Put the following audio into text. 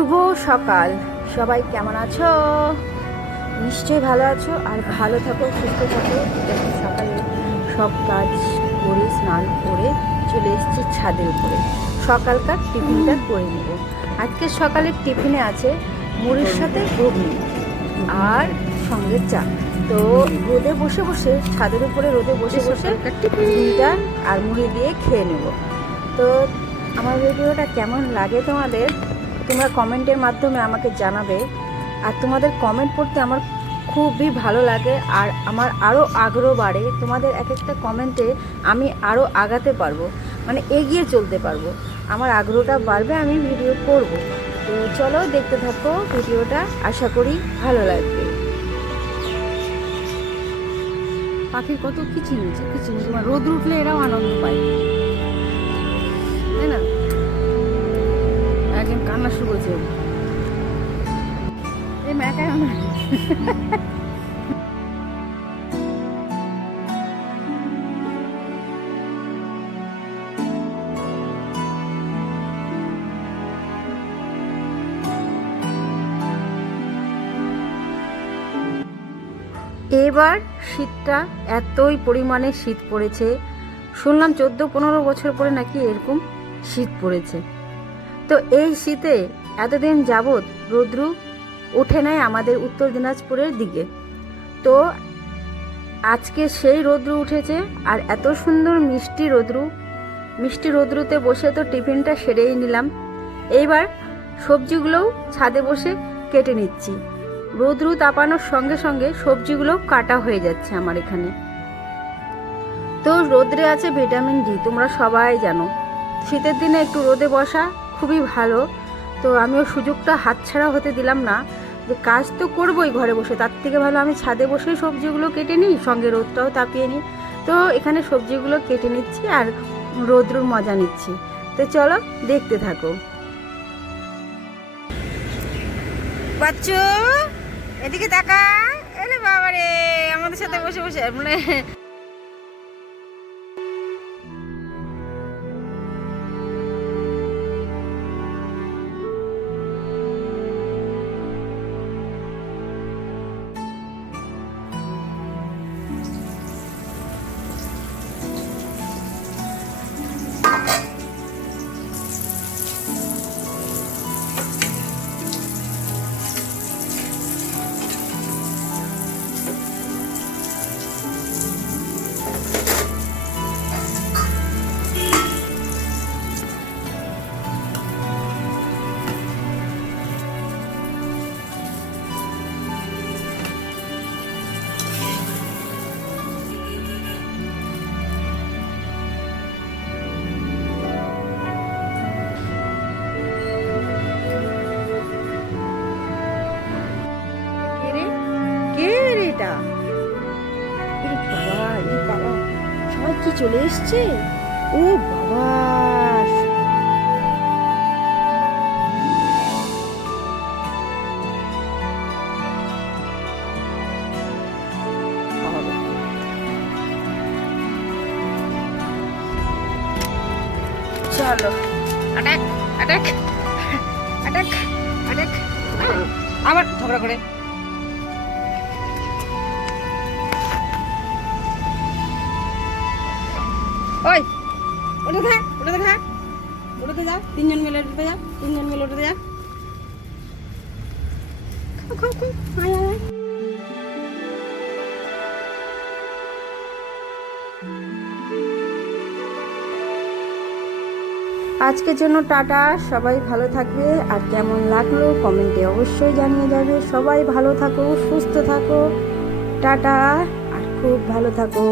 শুভ সকাল। সবাই কেমন আছো? নিশ্চয়ই ভালো আছো, আর ভালো থাকো, সুস্থ থাকো। দেখো সকালে সব কাজ করে স্নান করে চলে এসেছি ছাদের উপরে। সকালকার টিফিনটা করে নেব। আজকে সকালের টিফিনে আছে মুড়ির সাথে ঘুগনি আর সঙ্গে চা। তো রোদে বসে বসে, ছাদের উপরে রোদে বসে বসে টিফিনটা আর মুড়ি দিয়ে খেয়ে নেব। তো আমার ভিডিওটা কেমন লাগে তোমাদের, তোমরা কমেন্টের মাধ্যমে আমাকে জানাবে। আর তোমাদের কমেন্ট পড়তে আমার খুবই ভালো লাগে, আর আমার আরও আগ্রহ বাড়ে। তোমাদের এক একটা কমেন্টে আমি আরও আগাতে পারবো, মানে এগিয়ে চলতে পারবো। আমার আগ্রহটা বাড়বে, আমি ভিডিও করব। তো চলো দেখতে থাকো ভিডিওটা, আশা করি ভালো লাগবে। পাখির কত কিচিমিচি কিচিমিচি, মানে রোদ উঠলে এরাও আনন্দ পায়, তাই না? একদিন কান্না শুরু করেছে, এই ম্যাকায় আমার এবার শীতটা এতই পরিমাণে শীত পড়েছে, শুনলাম 14-15 বছর পরে নাকি এরকম শীত পড়েছে। তো এই শীতে এতদিন যাবৎ রৌদ্র ওঠে নাই আমাদের উত্তর দিনাজপুরের দিকে। তো আজকে সেই রৌদ্র উঠেছে, আর এত সুন্দর মিষ্টি রৌদ্রুতে বসে তো টিফিনটা সেরেই নিলাম। এইবার সবজিগুলোও ছাদে বসে কেটে নিচ্ছি। রৌদ্র তাপানোর সঙ্গে সঙ্গে সবজিগুলোও কাটা হয়ে যাচ্ছে আমার এখানে। তো রোদ্রে আছে ভিটামিন ডি, তোমরা সবাই জানো। শীতের দিনে একটু রোদে বসা খুবই ভালো। তো আমিও সুযোগটা হাতছাড়া হতে দিলাম না, যে কাজ তো করবোই ঘরে বসে, তার থেকে ভালো আমি ছাদে বসেই সবজিগুলো কেটে নিই, সঙ্গে রোদটাও তাপিয়ে নিই। তো এখানে সবজিগুলো কেটে নিচ্ছি আর রোদ্রুর মজা নিচ্ছি। তো চলো দেখতে থাকো। বাচ্চু এদিকে তাকা, এলে বাবারে আমাদের সাথে বসে বসে মানে বাবা সবাই কি চলে এসছে? ও বাবা, চলো অ্যাটাক অ্যাটাক অ্যাটাক অ্যাটাক, আবার ঝগড়া করে। ওই ওটা খা, ওটাতে খা, ওটাতে যা, তিনজন মিলে ওটাতে যা, তিনজন মিলে ওটাতে যা। খাও খাও খাও, আয় আয়। আজকের জন্য টাটা, সবাই ভালো থাকবে। আর কেমন লাগলো কমেন্টে অবশ্যই জানিয়ে যাবে। সবাই ভালো থাকো, সুস্থ থাকো, টাটা, আর খুব ভালো থাকো।